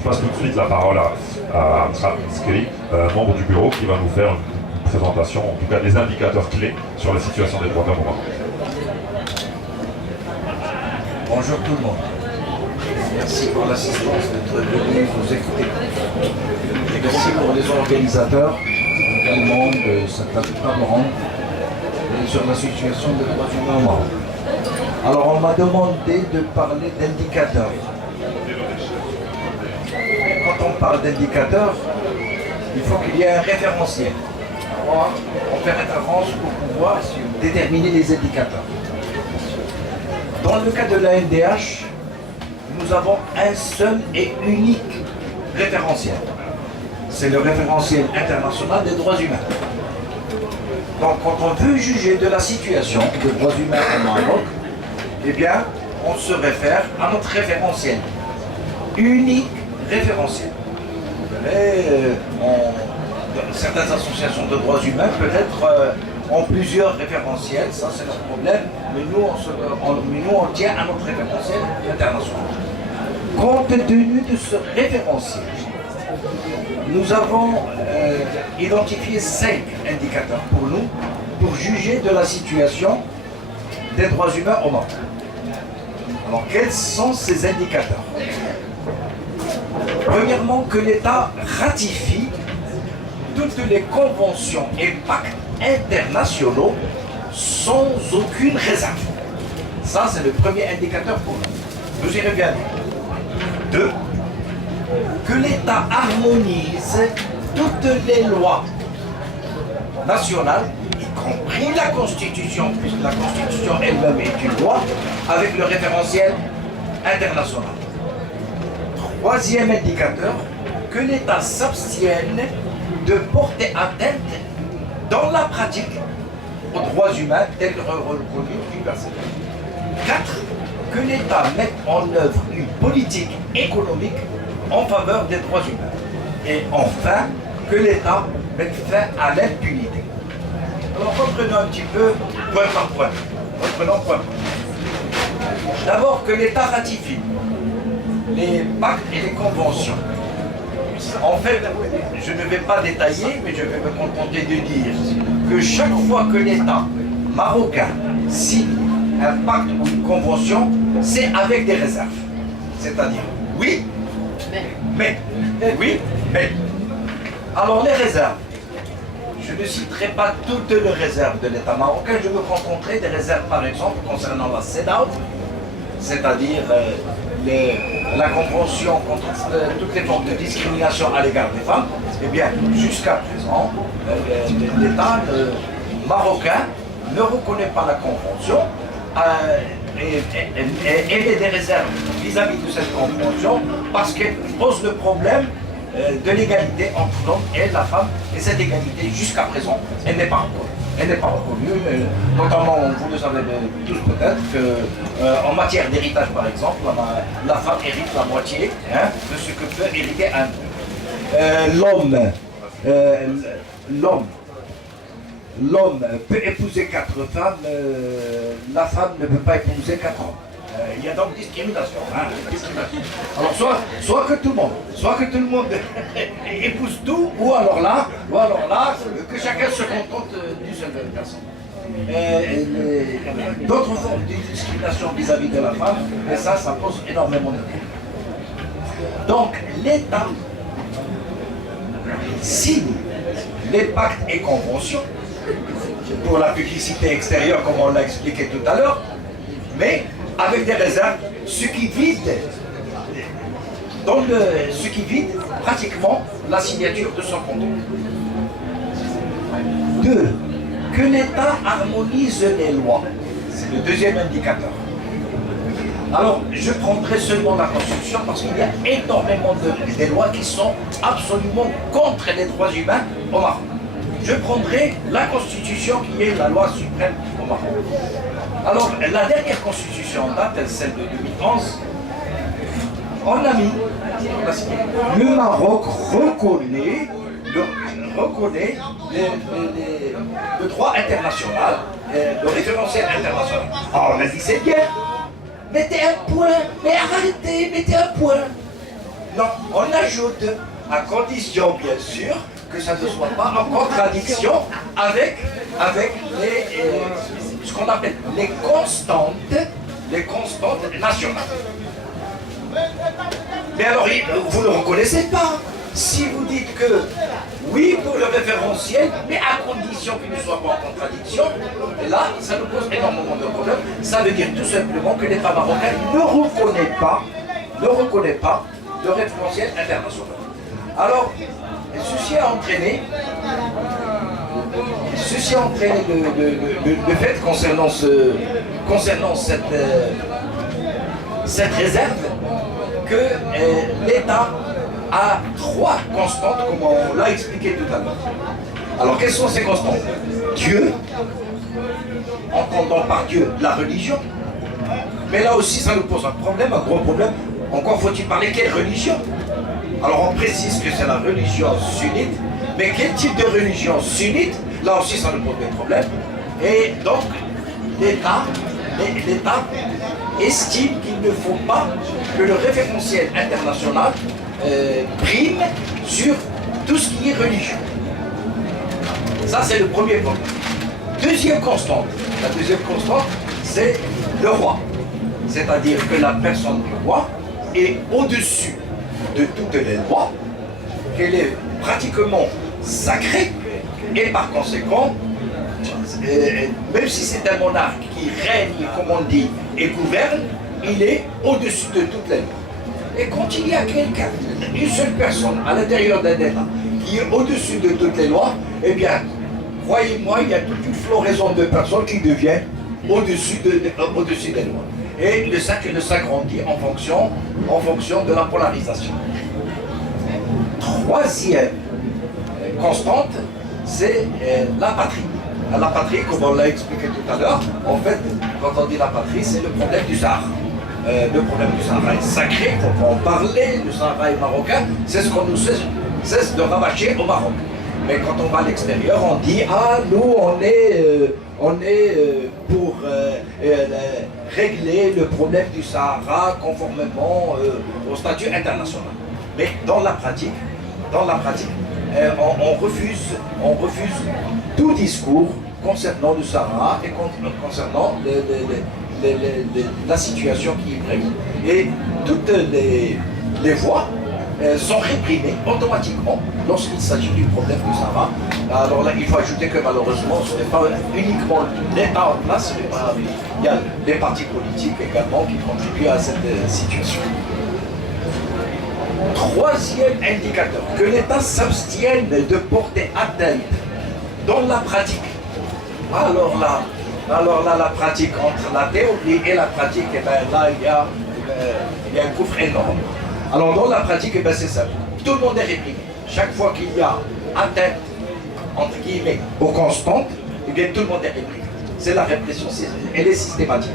Je passe tout de suite la parole à Miskeri, membre du bureau, qui va nous faire une présentation, en tout cas des indicateurs clés sur la situation des droits de l'homme au Maroc. Bonjour tout le monde. Merci pour l'assistance d'être venu nous écouter. Et merci pour les organisateurs également de cette table ronde sur la situation des droits humains au Maroc. Alors on m'a demandé de parler d'indicateurs. Quand on parle d'indicateurs, il faut qu'il y ait un référentiel. Alors, on fait référence pour pouvoir déterminer les indicateurs. Dans le cas de la NDH, nous avons un seul et unique référentiel. C'est le référentiel international des droits humains. Donc quand on veut juger de la situation des droits humains au Maroc, eh bien, on se réfère à notre référentiel. Unique référentiel. Vous savez, certaines associations de droits humains peut-être ont plusieurs référentiels, ça c'est leur problème, mais nous on tient à notre référentiel international. Compte tenu de ce référentiel, nous avons identifié 5 indicateurs pour nous, pour juger de la situation des droits humains au Maroc. Alors quels sont ces indicateurs? Premièrement, que l'État ratifie toutes les conventions et pactes internationaux sans aucune réserve. Ça, c'est le premier indicateur pour nous. Nous y reviendrons. 2. Que l'État harmonise toutes les lois nationales, y compris la Constitution, puisque la Constitution elle-même est une loi, avec le référentiel international. Troisième indicateur, que l'État s'abstienne de porter atteinte dans la pratique aux droits humains tels que reconnus universellement. 4. Que l'État mette en œuvre une politique économique en faveur des droits humains. Et enfin, que l'État mette fin à l'impunité. Alors reprenons un petit peu point par point. Reprenons point par point. D'abord, que l'État ratifie les pactes et les conventions. En fait, je ne vais pas détailler, mais je vais me contenter de dire que chaque fois que l'État marocain signe un pacte ou une convention, c'est avec des réserves. C'est-à-dire, oui, mais, oui, mais. Alors les réserves, je ne citerai pas toutes les réserves de l'État marocain, je me contenterai des réserves par exemple concernant la CEDAW, c'est-à-dire la convention contre toutes les formes de discrimination à l'égard des femmes. Eh bien, jusqu'à présent, l'État marocain ne reconnaît pas la convention et met des réserves vis-à-vis de cette convention parce qu'elle pose le problème de l'égalité entre l'homme et la femme, et cette égalité jusqu'à présent, elle n'est pas reconnue. Elle n'est pas reconnue, notamment, vous le savez tous peut-être, qu'en matière d'héritage par exemple, la femme hérite la moitié de ce que peut hériter un homme. L'homme peut épouser 4 femmes, la femme ne peut pas épouser 4 hommes. Il y a donc discrimination. Alors soit que tout le monde épouse tout, ou alors là, que chacun se contente d'une seule personne. D'autres formes de discrimination vis-à-vis de la femme, et ça pose énormément de problèmes. Donc l'État signe les pactes et conventions pour la publicité extérieure, comme on l'a expliqué tout à l'heure, mais avec des réserves, ce qui vide pratiquement la signature de son contenu. 2. Que l'État harmonise les lois. C'est le deuxième indicateur. Alors, je prendrai seulement la Constitution parce qu'il y a énormément de lois qui sont absolument contre les droits humains au Maroc. Je prendrai la Constitution qui est la loi suprême au Maroc. Alors, la dernière Constitution en date, celle de 2011, on a mis, le Maroc reconnaît le droit international, le référentiel international. Alors on a dit c'est bien, mettez un point, mais arrêtez, mettez un point. Non, on ajoute, à condition bien sûr que ça ne soit pas en contradiction avec ce qu'on appelle les constantes nationales. Mais alors, vous ne reconnaissez pas. Si vous dites que oui pour le référentiel, mais à condition qu'il ne soit pas en contradiction, là, ça nous pose énormément de problèmes. Ça veut dire tout simplement que l'État marocain ne reconnaît pas le référentiel international. Alors, ceci a entraîné le fait concernant cette réserve que l'État a 3 constantes, comme on l'a expliqué tout à l'heure. Alors, quelles sont ces constantes? Dieu, entendant par Dieu la religion, mais là aussi ça nous pose un problème, un gros problème. Encore faut-il parler quelle religion? Alors on précise que c'est la religion sunnite, mais quel type de religion sunnite? Là aussi ça nous pose des problèmes. Et donc l'État estime qu'il ne faut pas que le référentiel international prime sur tout ce qui est religion. Ça c'est le premier problème. Deuxième constante, la deuxième constante, c'est le roi. C'est-à-dire que la personne du roi est au-dessus de toutes les lois, qu'elle est pratiquement sacrée, et par conséquent, même si c'est un monarque qui règne, comme on dit, et gouverne, il est au-dessus de toutes les lois. Et quand il y a quelqu'un, une seule personne à l'intérieur d'un État, qui est au-dessus de toutes les lois, eh bien, croyez-moi, il y a toute une floraison de personnes qui deviennent au-dessus des lois. Et le cercle s'agrandit en fonction de la polarisation. Troisième constante, c'est la patrie. La patrie, comme on l'a expliqué tout à l'heure, en fait, quand on dit la patrie, c'est le problème du Sahara. Le problème du Sahara est sacré, il faut en parler, le Sahara est marocain, c'est ce qu'on nous cesse de rabâcher au Maroc. Mais quand on va à l'extérieur, on dit « Ah, nous, on est pour régler le problème du Sahara conformément au statut international. » Mais dans la pratique, on refuse tout discours concernant le Sahara et concernant la situation qui est prévue. Et toutes les voix sont réprimées automatiquement lorsqu'il s'agit du problème du Sahara. Alors là, il faut ajouter que malheureusement, ce n'est pas uniquement l'État en place, il y a des partis politiques également qui contribuent à cette situation. Troisième indicateur, que l'État s'abstienne de porter atteinte dans la pratique. Alors là, la pratique entre la théorie et la pratique, et bien là, il y a un gouffre énorme. Alors dans la pratique, eh ben, c'est ça. Tout le monde est réprimé. Chaque fois qu'il y a atteinte, entre guillemets, aux constantes, eh bien tout le monde est réprimé. C'est la répression, elle est systématique.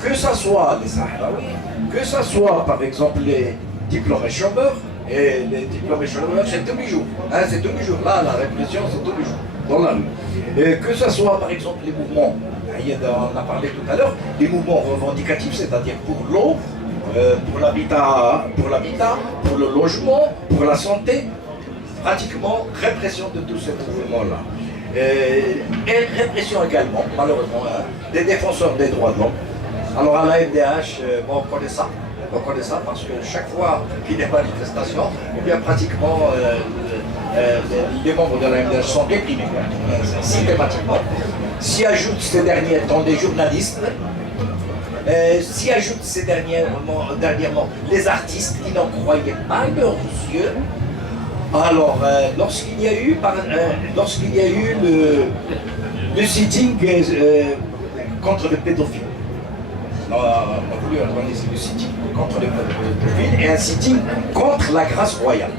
Que ce soit les Sahraouis, que ce soit par exemple les diplômés chômeurs, et les diplômés chômeurs, c'est tous les jours. Hein, c'est tous les jours. Là, la répression, c'est tous les jours, dans la rue. Et que ce soit par exemple les mouvements, on a parlé tout à l'heure, les mouvements revendicatifs, c'est-à-dire pour l'eau, pour l'habitat, pour le logement, pour la santé, pratiquement répression de tous ces mouvements-là. Et répression également, malheureusement, des défenseurs des droits de l'homme. Alors à la MDH, on connaît ça. On connaît ça parce que chaque fois qu'il y a des manifestations, eh bien pratiquement les membres de la MDH sont réprimés systématiquement. S'y ajoutent ces derniers temps des journalistes, s'y ajoutent ces dernièrement les artistes qui n'en croyaient pas leurs yeux. Alors, lorsqu'il y a eu le sitting contre le pédophile, on a voulu organiser le sitting contre les pédophiles et un sitting contre la grâce royale.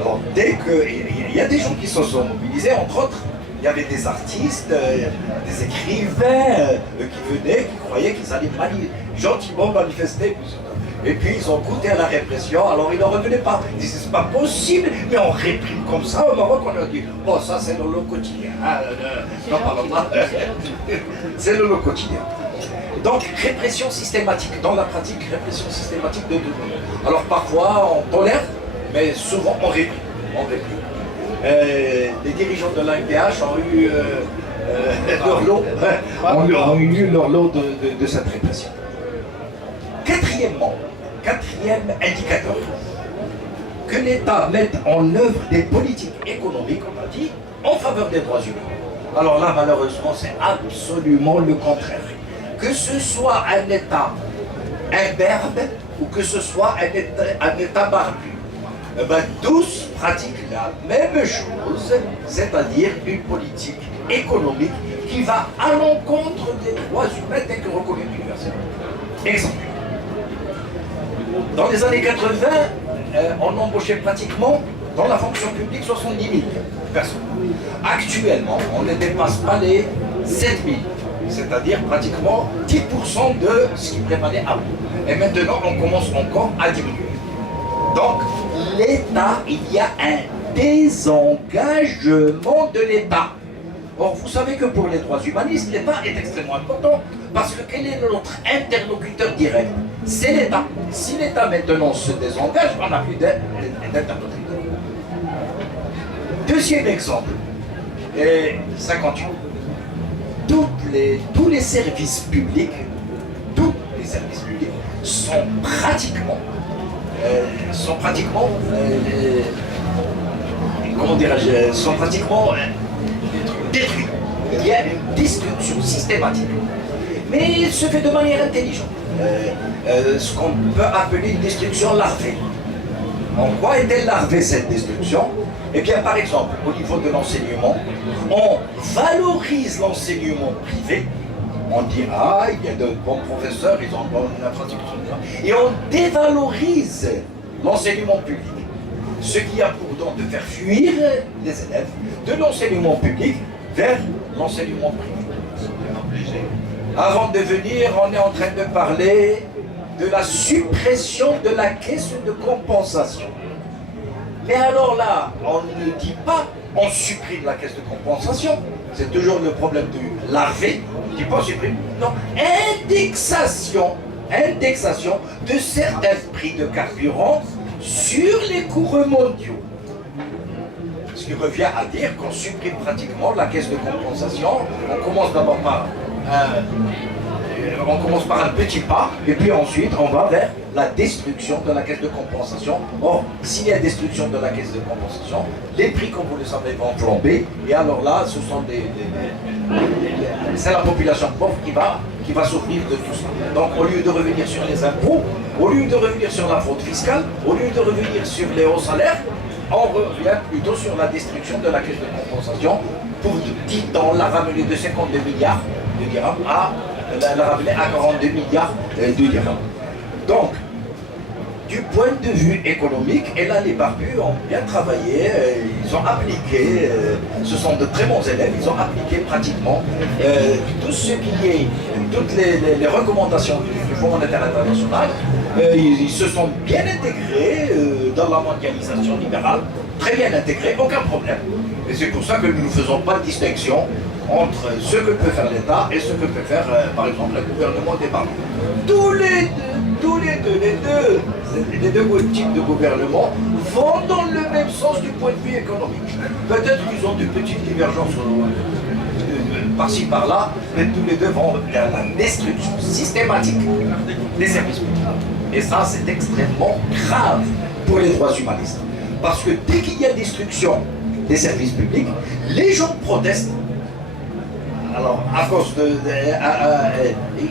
Alors, dès qu'il y a des gens qui se sont mobilisés, entre autres, il y avait des artistes, des écrivains qui venaient, qui croyaient qu'ils allaient gentiment manifester. Et puis ils ont goûté à la répression, alors ils n'en revenaient pas. Ils disaient c'est pas possible, mais on réprime comme ça. Au Maroc, on a dit bon, ça c'est le lot quotidien. Non, pardon, c'est le lot quotidien. Donc, répression systématique. Dans la pratique, répression systématique de tout. Alors, parfois, on tolère, mais souvent, on réprime. On réprime. Les dirigeants de l'ANPH ont eu leur lot, ont eu leur lot de cette répression. Quatrièmement, quatrième indicateur, que l'État mette en œuvre des politiques économiques, on a dit, en faveur des droits humains. Alors là, malheureusement, c'est absolument le contraire. Que ce soit un État imberbe ou que ce soit un État barbu, eh ben, tous pratiquent la même chose, c'est-à-dire une politique économique qui va à l'encontre des droits humains tels que reconnus universellement. Exemple. Dans les années 80, on embauchait pratiquement dans la fonction publique 70 000 personnes. Actuellement, on ne dépasse pas les 7 000, c'est-à-dire pratiquement 10% de ce qui prévalait avant. Et maintenant, on commence encore à diminuer. Donc, l'État, il y a un désengagement de l'État. Or, vous savez que pour les droits humanistes, l'État est extrêmement important parce que quel est notre interlocuteur direct? C'est l'État. Si l'État maintenant se désengage, on n'a plus d'interlocuteur. Deuxième exemple, 58. Tous les services publics, sont pratiquement détruits. Il y a une destruction systématique. Mais il se fait de manière intelligente. Ce qu'on peut appeler une destruction larvée. En quoi est-elle larvée cette destruction? Eh bien, par exemple, au niveau de l'enseignement, on valorise l'enseignement privé. On dit, ah, il y a de bons professeurs, ils ont une bonne infrastructure. Et on dévalorise l'enseignement public. Ce qui a pour don de faire fuir les élèves de l'enseignement public vers l'enseignement privé. Avant de venir, on est en train de parler de la suppression de la caisse de compensation. Mais alors là, on ne dit pas on supprime la caisse de compensation. C'est toujours le problème du larvé. On ne dit pas on supprime. Non, indexation de certains prix de carburant sur les cours mondiaux. Ce qui revient à dire qu'on supprime pratiquement la caisse de compensation. On commence d'abord par un petit pas, et puis ensuite on va vers la destruction de la caisse de compensation. Or, s'il y a destruction de la caisse de compensation, les prix, comme vous le savez, vont flamber, et alors là, ce sont c'est la population pauvre qui va souffrir de tout ça. Donc, au lieu de revenir sur les impôts, au lieu de revenir sur la fraude fiscale, au lieu de revenir sur les hauts salaires, on revient plutôt sur la destruction de la caisse de compensation pour, dit-on, la ramener de 52 milliards de dirhams à la ramener à 42 milliards de dirhams. Donc, du point de vue économique, et là les barbus ont bien travaillé, ils ont appliqué, ce sont de très bons élèves, ils ont appliqué pratiquement tout ce qui est, toutes les recommandations du Fonds monétaire international, ils se sont bien intégrés dans la mondialisation libérale, très bien intégrés, aucun problème. Et c'est pour ça que nous ne faisons pas de distinction entre ce que peut faire l'État et ce que peut faire, par exemple, le gouvernement des barbus. Les deux types de gouvernement vont dans le même sens du point de vue économique. Peut-être qu'ils ont de petites divergences par-ci par-là, mais tous les deux vont vers la destruction systématique des services publics. Et ça, c'est extrêmement grave pour les droits humanistes. Parce que dès qu'il y a destruction des services publics, les gens protestent. Alors, à cause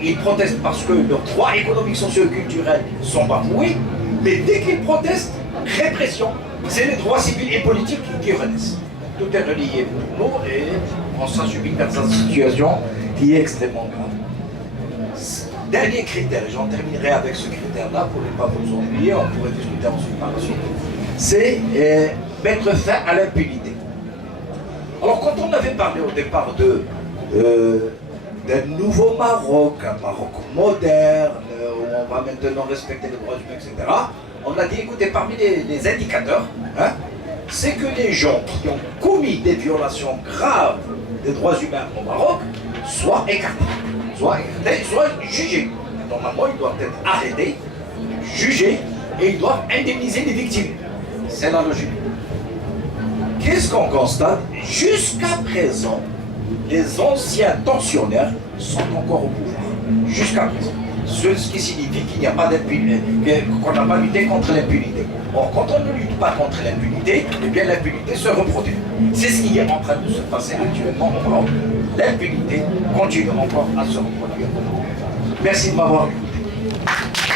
ils protestent parce que leurs droits économiques, sociaux et culturels sont bafoués, mais dès qu'ils protestent, répression. C'est les droits civils et politiques qui renaissent. Tout est relié pour nous et on s'achemine vers cette situation qui est extrêmement grave. Dernier critère, et j'en terminerai avec ce critère-là pour ne pas vous ennuyer, on pourrait discuter ensuite par la suite, c'est mettre fin à l'impunité. Alors, quand on avait parlé au départ d'un nouveau Maroc, un Maroc moderne, où on va maintenant respecter les droits humains, etc., on a dit, écoutez, parmi les indicateurs, c'est que les gens qui ont commis des violations graves des droits humains au Maroc soient écartés, soit arrêtés, soit jugés. Normalement, ils doivent être arrêtés, jugés, et ils doivent indemniser les victimes. C'est la logique. Qu'est-ce qu'on constate? Jusqu'à présent, les anciens tortionnaires sont encore au pouvoir. Jusqu'à présent. Ce qui signifie qu'il n'y a pas d'impunité, qu'on n'a pas lutté contre l'impunité. Or, quand on ne lutte pas contre l'impunité, eh bien l'impunité se reproduit. C'est ce qui est en train de se passer actuellement au Maroc. L'impunité continue encore à se reproduire. Merci de m'avoir écouté.